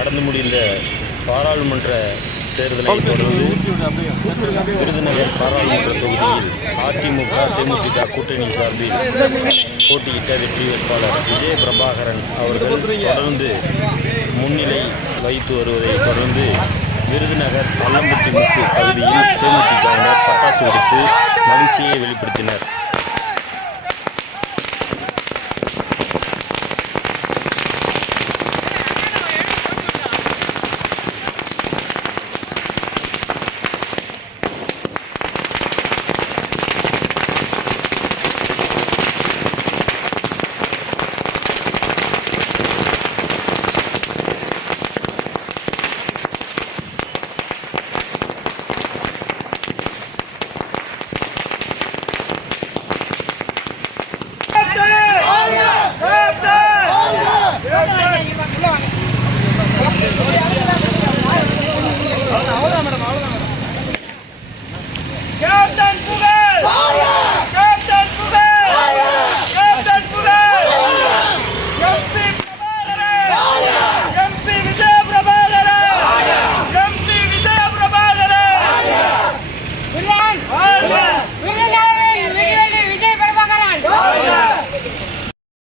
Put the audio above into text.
நடந்து முடிந்த பாராளுமன்ற தேர்தலை தொடர்ந்து விருதுநகர் பாராளுமன்ற தொகுதியில் அதிமுக தேமுதிக கூட்டணி சார்பில் போட்டியிட்ட வெற்றி வேட்பாளர் விஜய பிரபாகரன் அவர்கள் தொடர்ந்து முன்னிலை வகித்து வருவதை தொடர்ந்து விருதுநகர் பள்ளம்பட்டி முக்கு பகுதியில் தேமுதிகவினர் பட்டாசு வெடித்து மகிழ்ச்சியை வெளிப்படுத்தினர். Hey!